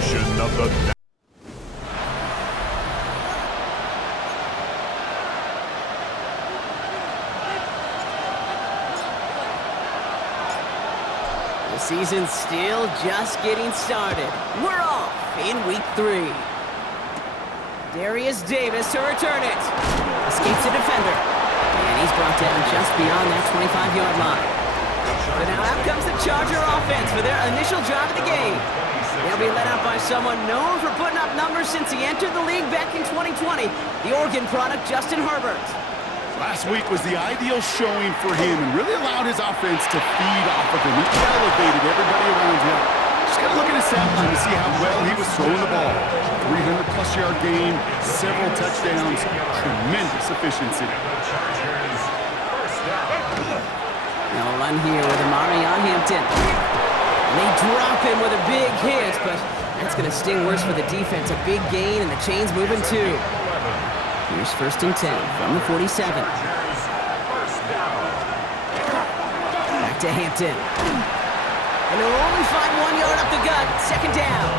combination of the... The season's still just getting started. We're off in week 3. Darius Davis to return it. Escapes the defender. And he's brought down just beyond that 25-yard line. But now out comes the Charger offense for their initial drive of the game. They'll be led out by someone known for putting up numbers since he entered the league back in 2020, the Oregon product, Justin Herbert. Last week was the ideal showing for him and really allowed his offense to feed off of him. He elevated everybody around him. Just got to look at his stat line to see how well he was throwing the ball. 300-plus yard game, several touchdowns, tremendous efficiency. Now a run here with Amari on Hampton. And they drop him with a big hit, but that's going to sting worse for the defense. A big gain, and the chain's moving too. Here's 1st and 10 from the 47. Back to Hampton. And they'll only find 1 yard up the gut. 2nd down.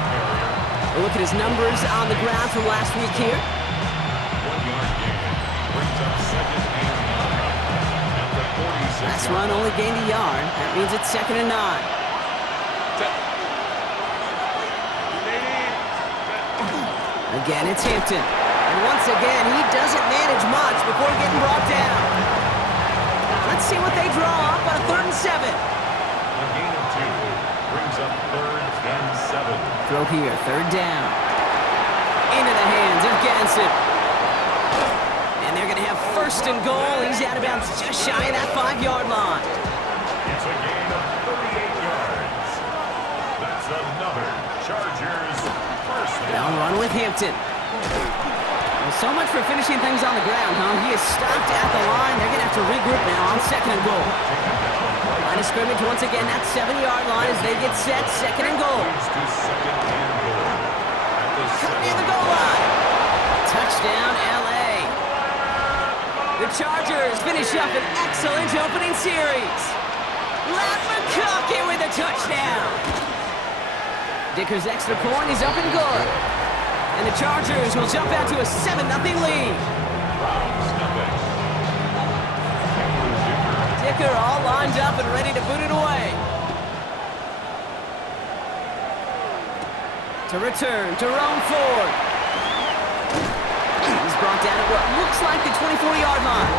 We'll look at his numbers on the ground from last week here. 1 yard gain brings up 2nd and 9 at the 46. Last run only gained a yard. That means it's 2nd and 9. Again, it's Hampton. And once again, he doesn't manage much before getting brought down. Let's see what they draw up on a 3rd and 7. A gain of 2 brings up 3rd and 7. Throw here, 3rd down. Into the hands of Ganson. And they're going to have 1st and goal. He's out of bounds just shy of that 5-yard line. It's a gain of 38 yards. That's another Chargers first Down down. run with Hampton. Well, so much for finishing things on the ground, huh? He is stopped at the line. They're going to have to regroup now on 2nd and goal. Line of scrimmage once again, that 7-yard line as they get set. 2nd and goal. Coming near the goal line. Touchdown, L.A. The Chargers finish up an excellent opening series. Lat McConkey with a touchdown. Dicker's extra point is up and good. And the Chargers will jump out to a 7-0 lead. Dicker all lined up and ready to boot it away. To return to Rome Ford. He's brought down at what looks like the 24-yard line.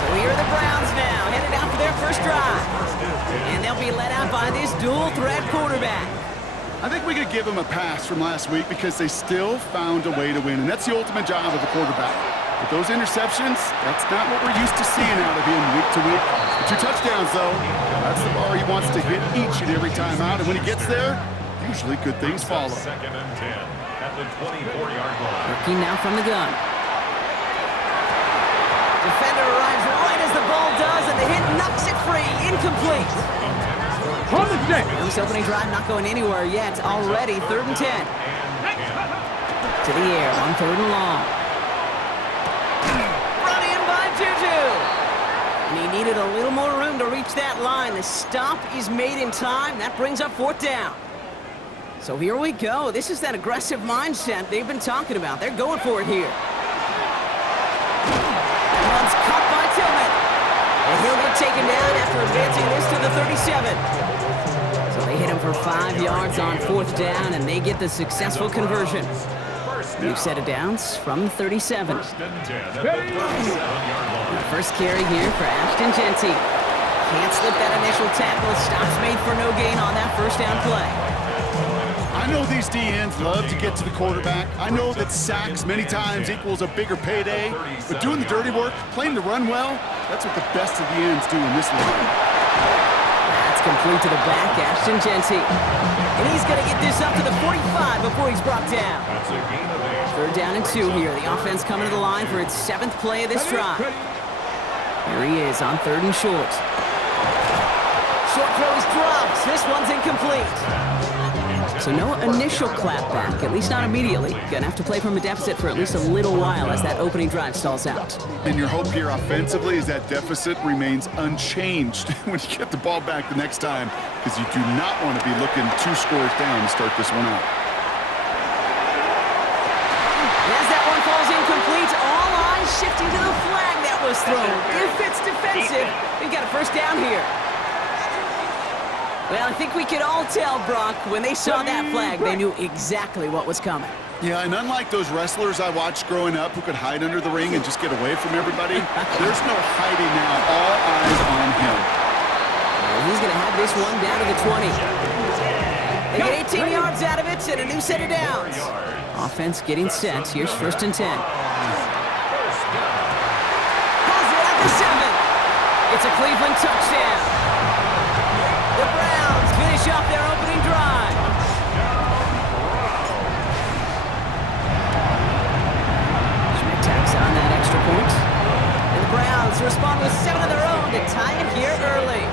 So here are the Browns now, headed out for their first drive. And they'll be led out by this dual-threat quarterback. I think we could give him a pass from last week because they still found a way to win, and that's the ultimate job of a quarterback. But those interceptions, that's not what we're used to seeing out of him week to week. The 2 touchdowns, though, that's the bar he wants to hit each and every time out, and when he gets there, usually good things follow. 2nd and 10 at the 24-yard line. Working now from the gun. Defender arrives right as the ball does, and the hit knocks it free. Incomplete. From the stick. This opening drive not going anywhere yet. Already 3rd and 10. To the air on 3rd and long. Brought in by Juju. And he needed a little more room to reach that line. The stop is made in time. That brings up 4th down. So here we go. This is that aggressive mindset they've been talking about. They're going for it here. That one's caught by Tillman. And he'll get taken down after advancing this to the 37. So they hit him for 5 yards on 4th down, and they get the successful conversion. New set of downs from the 37. 1st and 10 at the 37-yard line. The first carry here for Ashton Genty. Can't slip that initial tackle. Stops made for no gain on that 1st down play. I know these DNs love to get to the quarterback. I know that sacks many times equals a bigger payday, but doing the dirty work, playing the run well, that's what the best of the ends do in this league. That's complete to the back, Ashton Genty. And he's going to get this up to the 45 before he's brought down. That's a gain of 8. 3rd down and 2 here. The offense coming to the line for its 7th play of this drive. Here he is on 3rd and short. Short throw is dropped. This one's incomplete. So no initial clapback, at least not immediately. Gonna have to play from a deficit for at least a little while as that opening drive stalls out. And your hope here offensively is that deficit remains unchanged when you get the ball back the next time, because you do not want to be looking 2 scores down to start this one out. shifting to the flag that was thrown. If it's defensive, we've got a first down here. Well, I think we could all tell, Brock, when they saw that flag, they knew exactly what was coming. Yeah, and unlike those wrestlers I watched growing up who could hide under the ring and just get away from everybody, there's no hiding now. All eyes on him. And he's going to have this one down to the 20. They get 18 yards out of it and a new set of downs. Offense getting set. Here's first and 10. Pulls it at the 7. It's a Cleveland touchdown. The Browns finish off their opening drive. Tacks on that extra point. And the Browns respond with 7 of their own to tie it here early.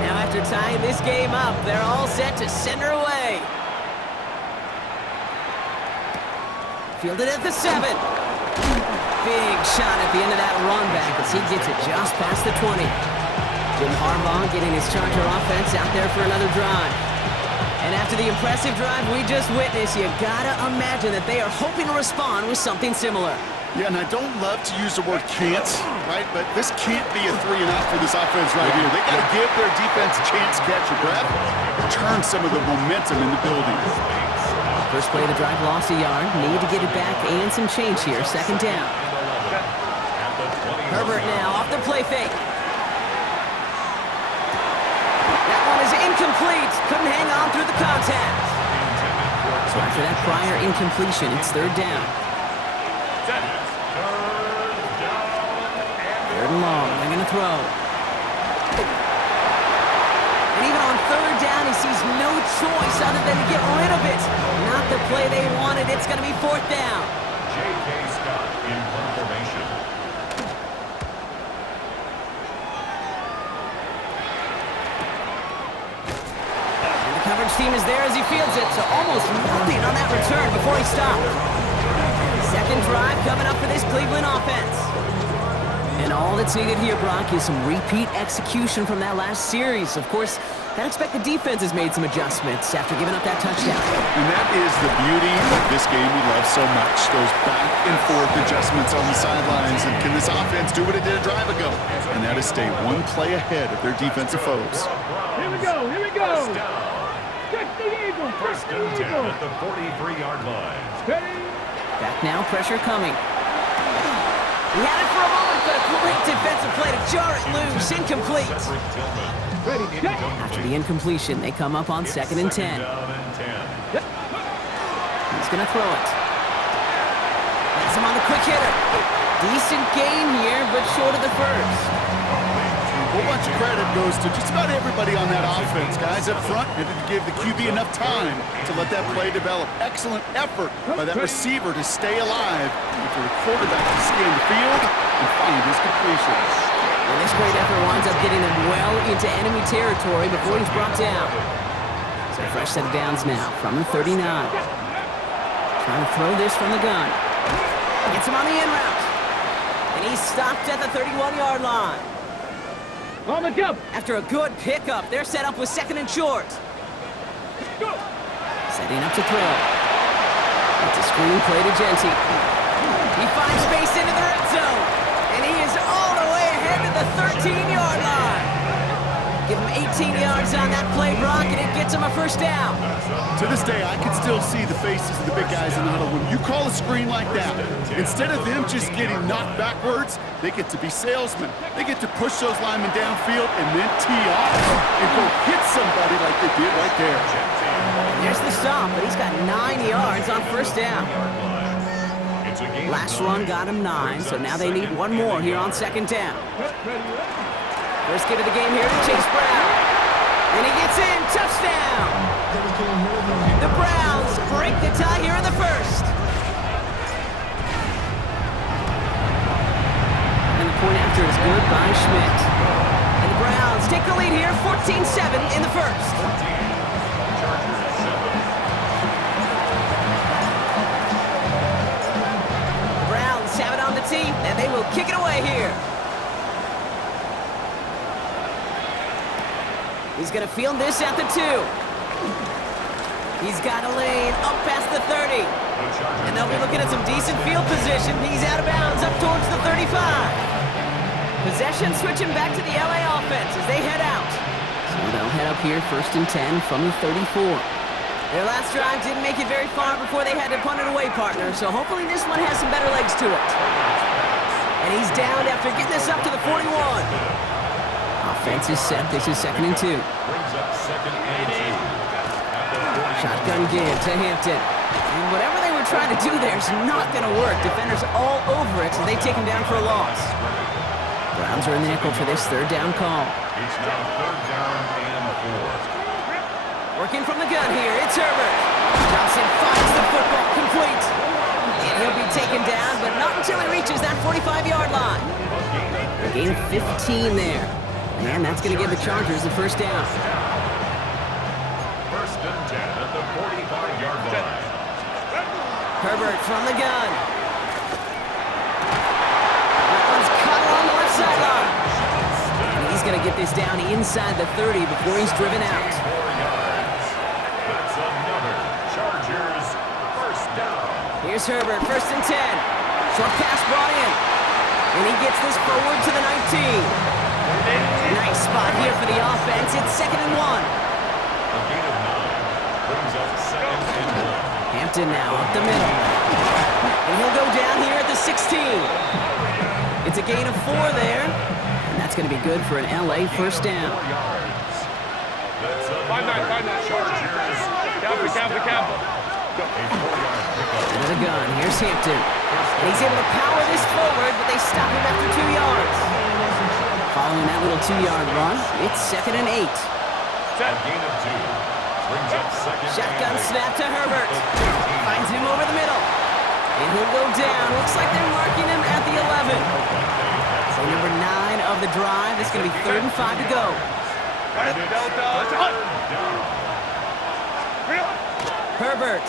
Now after tying this game up, they're all set to send her away. Fielded at the 7. Big shot at the end of that run back as he gets it just past the 20. Jim Harbaugh getting his Charger offense out there for another drive. And after the impressive drive we just witnessed, you gotta imagine that they are hoping to respond with something similar. Yeah, and I don't love to use the word can't, right? But this can't be a 3 and out for this offense right here. They gotta give their defense a chance to catch your breath, turn some of the momentum in the building. First play of the drive lost a yard. Need to get it back and some change here. Second down. Herbert now off the play fake. That one is incomplete. Couldn't hang on through the contact. So after that prior incompletion, it's third down. Third and long. They're going to throw. And even on third down, he sees no choice other than to get rid of it. Not the play they wanted. It's going to be fourth down. J.K. Scott in formation. And the coverage team is there as he fields it, so almost nothing on that return before he stopped. Second drive coming up for this Cleveland offense. And all that's needed here, Brock, is some repeat execution from that last series. Of course, I expect the defense has made some adjustments after giving up that touchdown. And that is the beauty of this game we love so much. Those back and forth adjustments on the sidelines. And can this offense do what it did a drive ago? And that is stay one play ahead of their defensive foes. Here we go, here we go. Check the eagle, check First the and 10 eagle. at the 43-yard line. Ready? Back now, pressure coming. He had it for a moment, but a great defensive play to jar it loose. Incomplete. Cedric Tillman. Ready, check. After the incompletion, they come up on second and 10. Down and 10. He's going to throw it. That's him on the quick hitter. Decent gain here, but short of the first. A whole bunch of credit goes to just about everybody on that offense. Guys up front needed to give the QB enough time to let that play develop. Excellent effort by that receiver to stay alive and for the quarterback to scan the field and find his completion. And this great effort winds up getting them well into enemy territory before he's brought down. So a fresh set of downs now from the 39. Trying to throw this from the gun. Gets him on the in route. And he's stopped at the 31-yard line. On the jump. After a good pickup, they're set up with second and short. Go. Setting up to throw. It's a screen play to Genty. He finds space into the red zone. And he is all the way ahead to the 13-yard line. Give him 18 yards on that play, Brock, and it gets him a first down. To this day, I can still see the faces of the big guys in the huddle. When you call a screen like that, instead of them just getting knocked backwards, they get to be salesmen. They get to push those linemen downfield and then tee off and go hit somebody like they did right there. There's the stop, but he's got 9 yards on first down. Last run got him 9, so now they need one more here on second down. First give of the game here to Chase Brown. And he gets in, touchdown! The Browns break the tie here in the first. And the point after is good by Schmidt. And the Browns take the lead here, 14-7 in the first. The Browns have it on the tee, and they will kick it away here. He's going to field this at the 2. He's got a lane up past the 30. And they'll be looking at some decent field position. He's out of bounds up towards the 35. Possession switching back to the LA offense as they head out. So they'll head up here 1st and 10 from the 34. Their last drive didn't make it very far before they had to punt it away, partner. So hopefully this one has some better legs to it. And he's down after getting this up to the 41. Offense is set. This is 2nd and 2. Brings up 2nd and 2. Shotgun give to Hampton. And whatever they were trying to do there is not going to work. Defenders all over it, so they take him down for a loss. Browns are in the nickel for this 3rd down call. It's now 3rd down and 4. Working from the gun here, it's Herbert. Johnson finds the football complete. And he'll be taken down, but not until he reaches that 45-yard line. A gain of 15 there. And that's going to give the Chargers the 1st down. 1st and 10 at the 45-yard line. Herbert from the gun. That one's cut along the left sideline. And he's going to get this down inside the 30 before he's driven out. 4 yards. That's another Chargers 1st down. Here's Herbert, 1st and 10. Short pass brought in. And he gets this forward to the 19. Nice spot here for the offense. It's 2nd and 1. A gain of 9 brings up 2nd and 1. Hampton now up the middle. And he'll go down here at the 16. It's a gain of 4 there. And that's going to be good for an LA 1st down. 4 yards. That's another Chargers Careful. a 4-yard pickup. Into the gun. Here's Hampton. And he's able to power this forward, but they stop him after 2 yards. Following that little 2-yard run, it's 2nd and 8. A gain of 2 brings up 2nd Shotgun and 8. snap to Herbert. Finds him over the middle. And he'll go down. Looks like they're marking him at the 11. So number 9 of the drive. It's going to be 3rd and 5 to go. Herbert.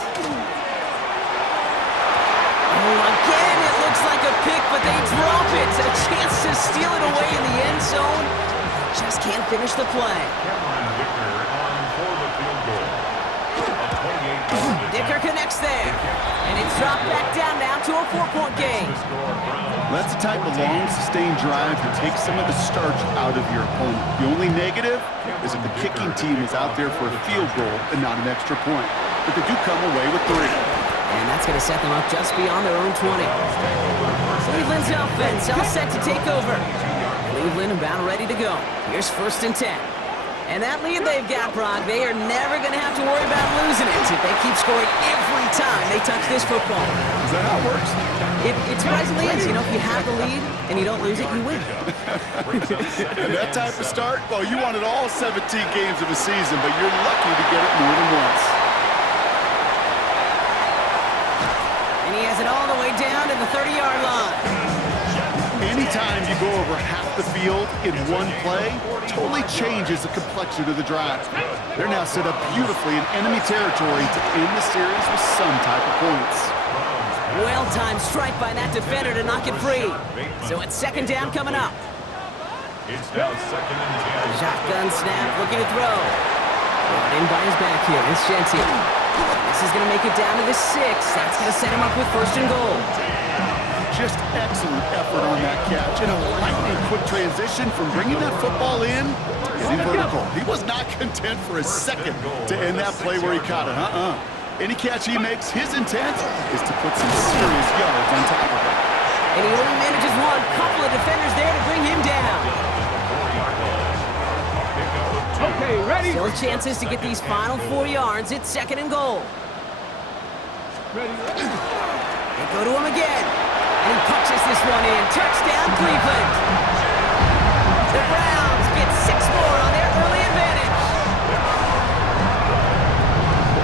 Oh, again, it looks like a pick, but they drop it. A chance to steal it away in the end zone. Just can't finish the play. Cameron Dicker on for the field goal. A 28-yard Dicker connects there. And it's dropped back down now to a 4-point game. That's the type of long, sustained drive that takes some of the starch out of your opponent. The only negative is if the kicking team is out there for a field goal and not an extra point. But they do come away with 3. And that's going to set them up just beyond their own 20. Cleveland's offense all set to take over. Cleveland about ready to go. Here's 1st and 10. And that lead they've got, Brock, they are never going to have to worry about losing it if they keep scoring every time they touch this football. Is that how it works? It surprisingly is. You know, if you have the lead and you don't lose it, you win. And that type of start, well, you wanted all 17 games of a season, but you're lucky to get it more than once. And he has it all the way down to the 30-yard line. Anytime you go over half the field in one play, totally changes the complexion of the drive. They're now set up beautifully in enemy territory to end the series with some type of points. Well-timed strike by that defender to knock it free. So it's 2nd down coming up. It's now 2nd and 10. Shotgun snap, looking to throw. Brought in by his back here, it's Gentile. This is going to make it down to the 6. That's going to set him up with 1st and goal. Just excellent effort on that catch and a lightning quick transition from bringing that football in to hitting vertical. He was not content for a second to end that play where he caught it. Any catch he makes, his intent is to put some serious yards on top of it. And he only manages one. Couple of defenders there to bring him down. Okay, ready? Still chances to get these final 4 yards. It's 2nd and goal. Ready. They go to him again. And he punches this one in. Touchdown, Cleveland. The Browns get 6 more on their early advantage.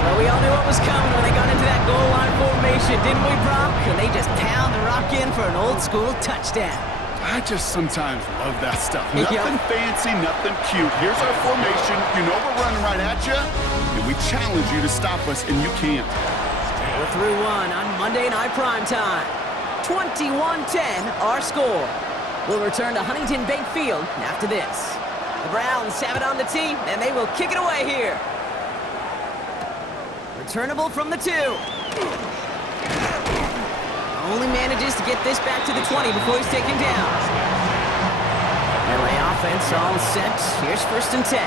Well, we all knew what was coming when they got into that goal line formation, didn't we, Brock? And they just pound the rock in for an old-school touchdown. I just sometimes love that stuff. Yep. Nothing fancy, nothing cute. Here's our formation. You know we're running right at you, and we challenge you to stop us, and you can't. We're through one on Monday Night Primetime. 21-10, our score. We'll return to Huntington Bank Field after this. The Browns have it on the tee, and they will kick it away here. Returnable from the 2. Only manages to get this back to the 20 before he's taken down. LA offense all set. Here's 1st and 10.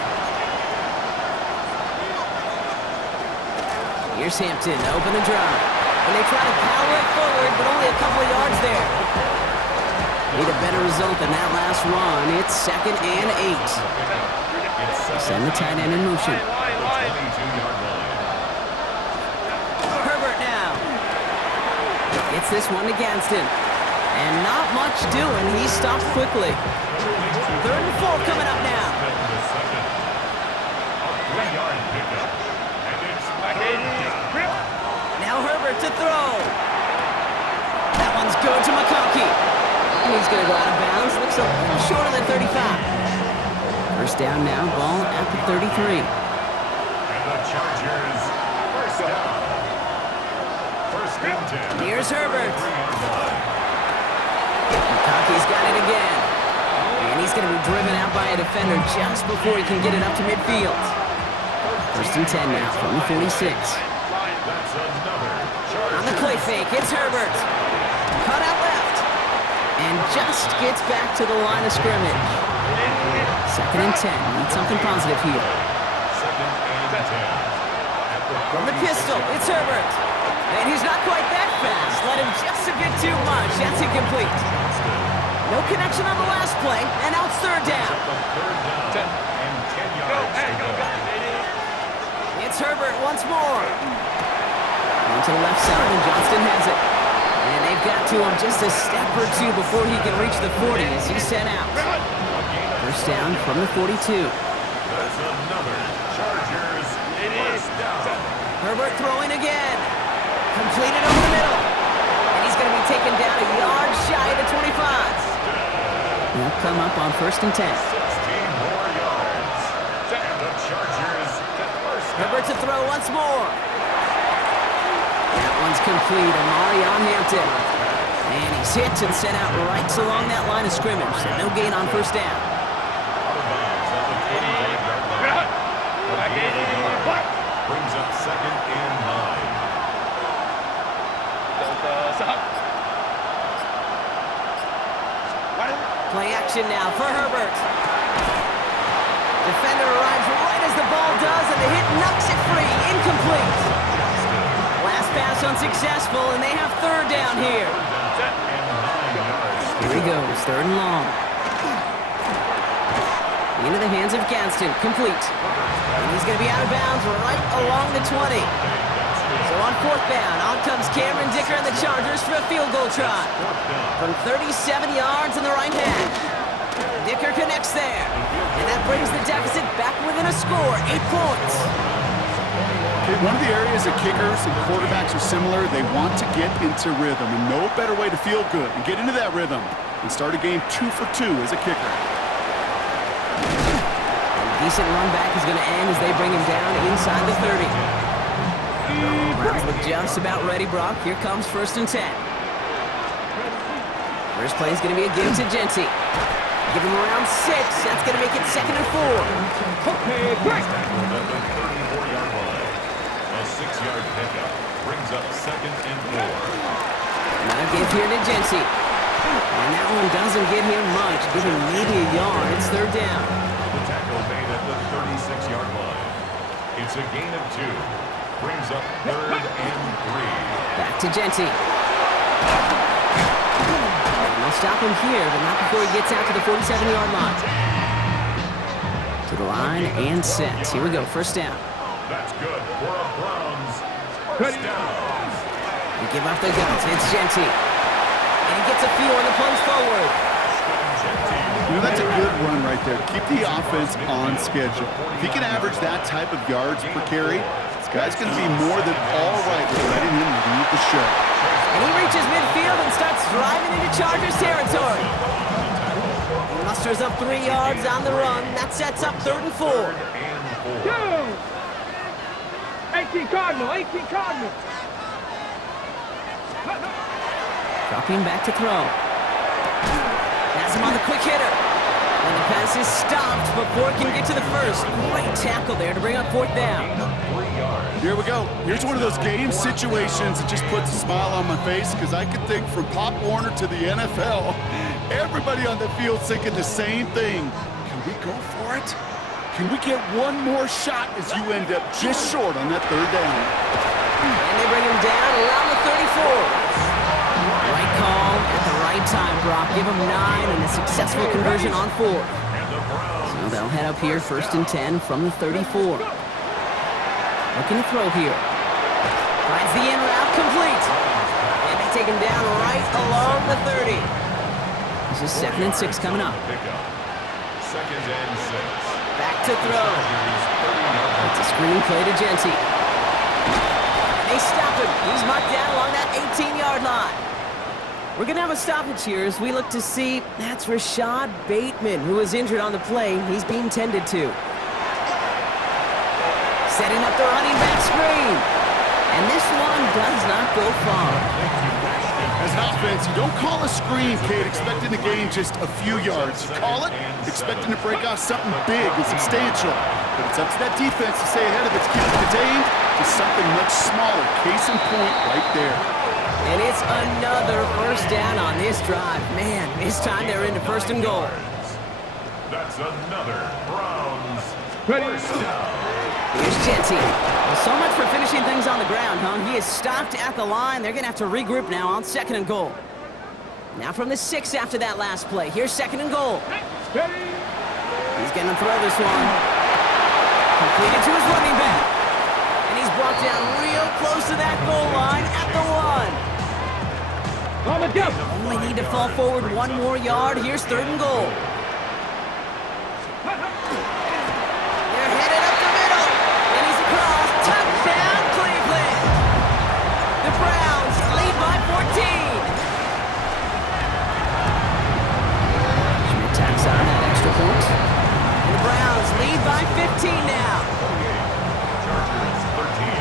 Here's Hampton, open and dry. And they try to power it forward, but only a couple of yards there. Need a better result than that last run. It's 2nd and 8. Send the tight end in motion. Herbert now. Gets this one to Gadsden. And not much doing. He stopped quickly. 3rd and 4 coming up now. Now Herbert to throw. That one's good to McConkey. He's going to go out of bounds. Looks a little short of the 35. 1st down now. Ball at the 33. And the Chargers, 1st down. 1st and 10. Here's Herbert. McConkey's got it again. And he's going to be driven out by a defender just before he can get it up to midfield. 1st and 10 now from the 46. On the play fake, it's Herbert. Cut out left. And just gets back to the line of scrimmage. 2nd and 10. Need something positive here. From the pistol, it's Herbert. And he's not quite that fast. Let him just a bit too much. That's incomplete. No connection on the last play, and now it's 3rd down. It's Herbert once more. On to the left side, and Johnston has it. And they've got to him just a step or two before he can reach the 40 as he's sent out. 1st down from the 42. That's another Chargers 1st down. Herbert throwing again. Completed over the middle. And he's going to be taken down a yard shy of the 25. They'll come up on 1st and 10. 16 more yards. And the Chargers get 1st down. Herbert to throw once more. That one's complete. Amari on Hampton. And he's hit and sent out right along that line of scrimmage. So no gain on 1st down. Brings up 2nd and 9. Play action now for Herbert. Defender arrives right as the ball does, and the hit knocks it free. Incomplete. Last pass unsuccessful, and they have 3rd down here. Here he goes, 3rd and long. Into the hands of Gadsden, complete. And he's going to be out of bounds right along the 20. So on 4th down, on comes Cameron Dicker and the Chargers for a field goal try. From 37 yards in the right hash. Dicker connects there. And that brings the deficit back within a score, 8 points. Okay, one of the areas that kickers and quarterbacks are similar, they want to get into rhythm. And no better way to feel good and get into that rhythm and start a game 2 for 2 as a kicker. Decent run back is going to end as they bring him down inside the 30. Browns look just about ready, Brock. Here comes 1st and 10. First play is going to be a give to Genty. Give him around 6. That's going to make it 2nd and 4. Okay, break. A 6-yard pickup brings up 2nd and 4. Another give here to Genty. And that one doesn't get him much. Give him maybe a yard. It's 3rd down. The tackle made at the 36-yard line. It's a gain of 2. Brings up 3rd and 3. Back to Genty. And they'll stop him here, but not before he gets out to the 47-yard line. To the line and set. Here we go, 1st down. That's good for a Browns 1st down. They give up the guns. It's Genty. And he gets a few on the plunge forward. You know, that's a good run right there. Keep the offense on schedule. If he can average that type of yards per carry, this guy's going to be more than all right with letting him lead the show. And he reaches midfield and starts driving into Chargers territory. He musters up 3 yards on the run. That sets up 3rd and 4. 18 Cardinal, 18 Cardinal. Dropping back to throw. Has him on the quick hitter. And the pass offense is stopped before it can get to the first. Great tackle there to bring up fourth down. Here we go. Here's one of those game situations that just puts a smile on my face because I could think from Pop Warner to the NFL, everybody on the field thinking the same thing. Can we go for it? Can we get one more shot as you end up just short on that third down? And they bring him down around the 34. Right call at the right time, Brock. Give him 9 and a successful conversion on 4. So they'll head up here, 1st and 10 from the 34. Looking to throw here. Finds the in route complete. And they take him down right along the 30. This is 2nd and 6 coming up. 2nd and 6. Back to throw. It's a screen play to Genty. They stop him. He's marked down along that 18-yard line. We're going to have a stoppage here as we look to see that's Rashad Bateman, who was injured on the play. He's being tended to. Setting up the running back screen. And this one does not go far. As an offense, you don't call a screen, Kate, expecting to gain just a few yards. You call it expecting to break off something big and substantial. But it's up to that defense to stay ahead of its keep it contained to something much smaller. Case in point right there. And it's another 1st down on this drive. Man, this time they're into 1st and goal. That's another Browns Ready. 1st down. Here's Genty. Well, so much for finishing things on the ground, huh? He is stopped at the line. They're going to have to regroup now on 2nd and goal. Now from the 6 after that last play. Here's 2nd and goal. Ready. He's going to throw this one. Completed to his running back. And he's brought down real close to that goal line at the 1. On the jump. Only need to fall forward 1 more yard. Here's 3rd and goal. They're headed up the middle. And he's across. Touchdown, Cleveland. The Browns lead by 14. Schmidt tacks on that extra point. And the Browns lead by 15 now. Chargers 13.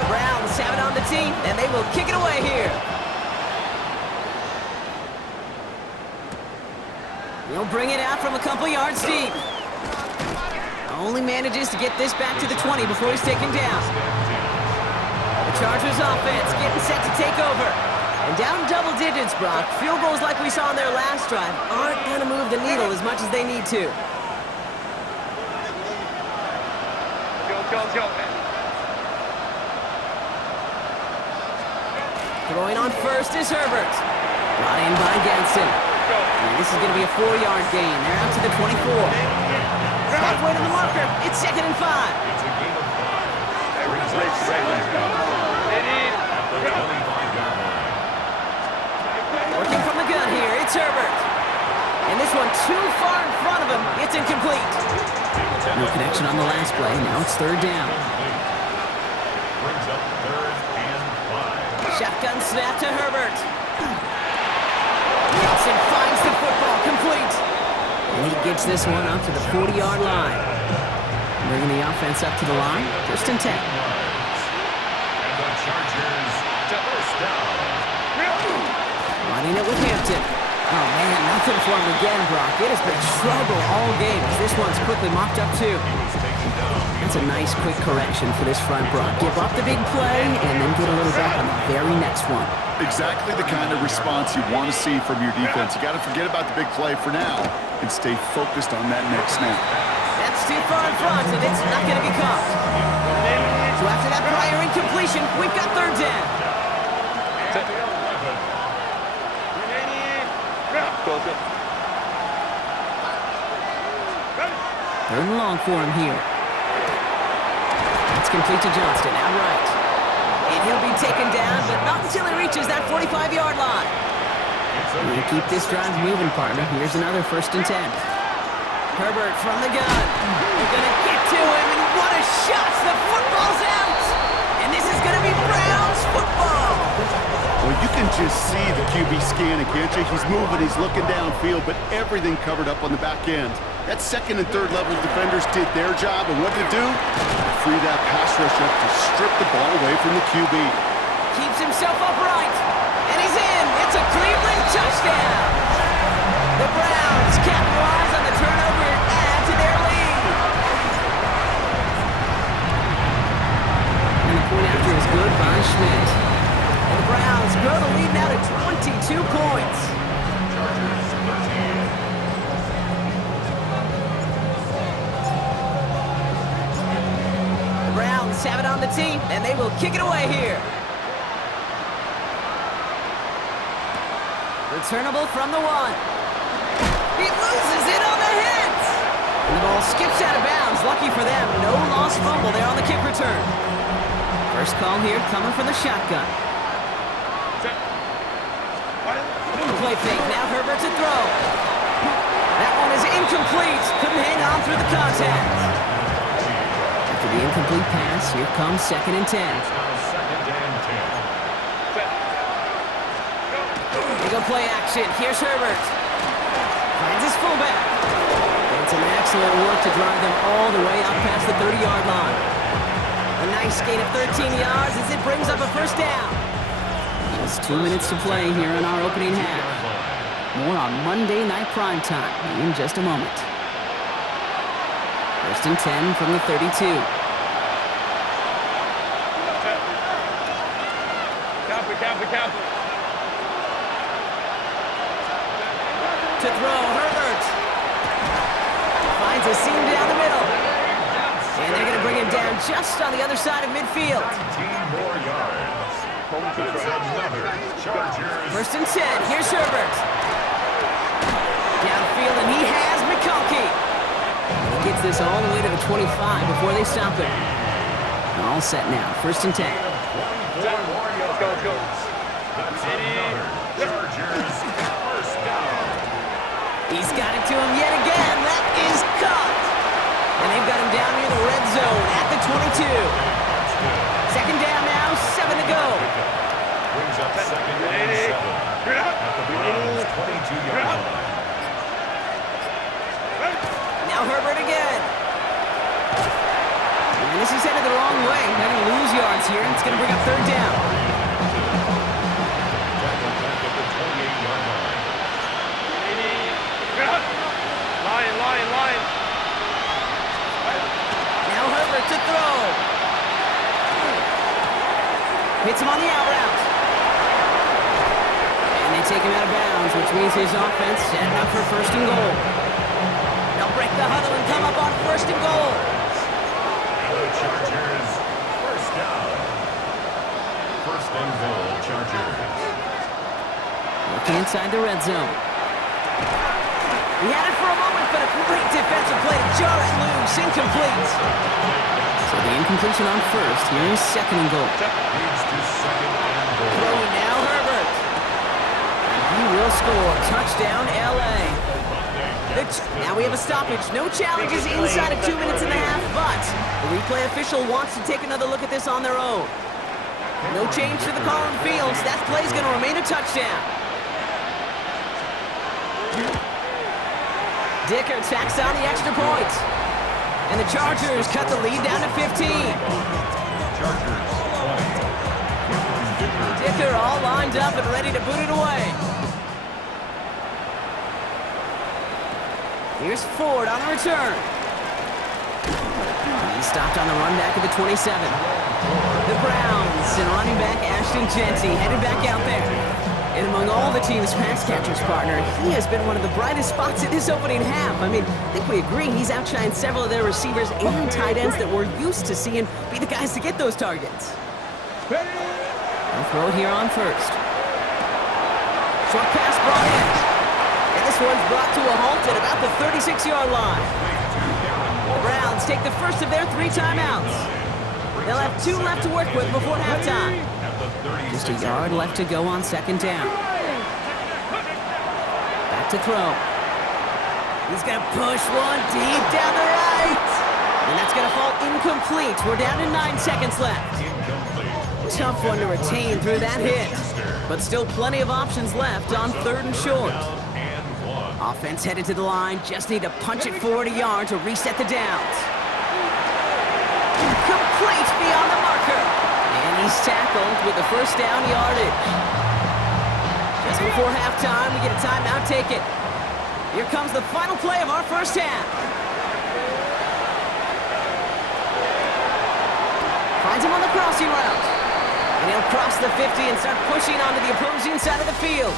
The Browns have it on the team, and they will kick it away here. He'll bring it out from a couple yards deep. Only manages to get this back to the 20 before he's taken down. The Chargers offense getting set to take over. And down double digits, Brock. Field goals like we saw on their last drive aren't going to move the needle as much as they need to. Go. Throwing on 1st is Herbert. Brought in by Ganson. And this is going to be a 4-yard gain. They're out to the 24. Halfway to the marker. It's 2nd and 5. It's a game of 5. Brings up 2nd down. At the 25-yard line. Working from the gun here. It's Herbert. And this one too far in front of him. It's incomplete. No connection on the last play. Now it's 3rd down. Brings up 3rd and 5. Shotgun snap to Herbert. Wilson finds the football complete. And he gets this one up to the 40-yard line. Bringing the offense up to the line. 1st and 10. And the Chargers to 1st down. Running it with Hampton. Oh, man, nothing for him again, Brock. It has been a struggle all game as this one's quickly mopped up, too. That's a nice, quick correction for this front, Brock. Give up the big play and then get a little back on the very next one. Exactly the kind of response you want to see from your defense. You got to forget about the big play for now and stay focused on that next snap. That's too far in front, and it's not going to be caught. So after that prior incompletion, we've got 3rd down. Third and long for him here. It's complete to Johnston, outright. And he'll be taken down, but not until he reaches that 45-yard line. We'll keep this drive moving, partner. Here's another 1st and 10. Herbert from the gun. They're going to get to him, and what a shot! The football's out! And this is going to be Browns football! Well, you can just see the QB scanning, can't you? He's moving, he's looking downfield, but everything covered up on the back end. That 2nd and 3rd level defenders did their job, and what to do? Free that pass rush up to strip the ball away from the QB. Keeps himself upright, and he's in. It's a by Schmidt. And the Browns grow the lead now to 22 points. Chargers 13. The Browns have it on the tee, and they will kick it away here. Returnable from the 1. He loses it on the hit. And the ball skips out of bounds. Lucky for them, no lost fumble there on the kick return. First call here coming from the shotgun. Play fake, now Herbert to throw. That one is incomplete. Couldn't hang on through the contact. After the incomplete pass, here comes 2nd and 10. It's now 2nd and 10. They go play action. Here's Herbert. Finds his fullback. And some excellent work to drive them all the way out past the 30-yard line. A nice gain of 13 yards as it brings up a first down. Just 2 minutes to play here in our opening half. More on Monday Night Primetime in just a moment. 1st and 10 from the 32. Copy. To throw, Herbert. Finds a seam down the middle. And they're going to bring him down just on the other side of midfield. 19 more yards. That's another Chargers. 1st and 10. Here's Herbert. Downfield, and he has McConkey. And he gets this all the way to the 25 before they stop him. All set now. 1st and 10. 24 more yards. Let's go. That's another Chargers first down. He's got it to him yet again. That is caught. And they've got him down near the red zone at the 22. 2nd down now, 7 to go. Brings up 2nd and 7 at the Browns' 22-yard line. Now Herbert again. And this is headed the wrong way. They're going to lose yards here, and it's going to bring up 3rd down. Tackle back at the 28-yard line. Line. Now Herbert to throw. Hits him on the out route. And they take him out of bounds, which means his offense setting up for 1st and goal. They'll break the huddle and come up on 1st and goal. And the Chargers first down. 1st and goal, Chargers. Looking inside the red zone. He had it for a moment, but a great defensive play to jar it loose. Incomplete. So the incompletion on 1st. Here is 2nd and goal. Leads to 2nd and goal. Throwing now Herbert. And he will score. Touchdown, L.A. Now we have a stoppage. No challenges inside of 2 minutes and a half, but the replay official wants to take another look at this on their own. No change to the call on fields. That play's going to remain a touchdown. Dicker tacks on the extra point. And the Chargers cut the lead down to 15. Chargers 20. Dicker all lined up and ready to boot it away. Here's Ford on the return. He's stopped on the run back at the 27. The Browns and running back Ashton Jeanty headed back out there. And among all the team's pass catchers, partner, he has been one of the brightest spots in this opening half. I mean, I think we agree he's outshined several of their receivers and tight ends that we're used to seeing be the guys to get those targets. They'll throw it here on 1st. Short pass brought in. And this one's brought to a halt at about the 36-yard line. The Browns take the first of their 3 timeouts. They'll have 2 left to work with before halftime. Just a yard left to go on 2nd down. Back to throw. He's going to push one deep down the right. And that's going to fall incomplete. We're down to 9 seconds left. Tough one to retain through that hit. But still plenty of options left on 3rd and short. Offense headed to the line. Just need to punch it forward a yard to reset the downs. Complete beyond the marker. And he's tackled with the first down yardage. Just before halftime, we get a timeout taken. Here comes the final play of our first half. Finds him on the crossing route. And he'll cross the 50 and start pushing onto the opposing side of the field.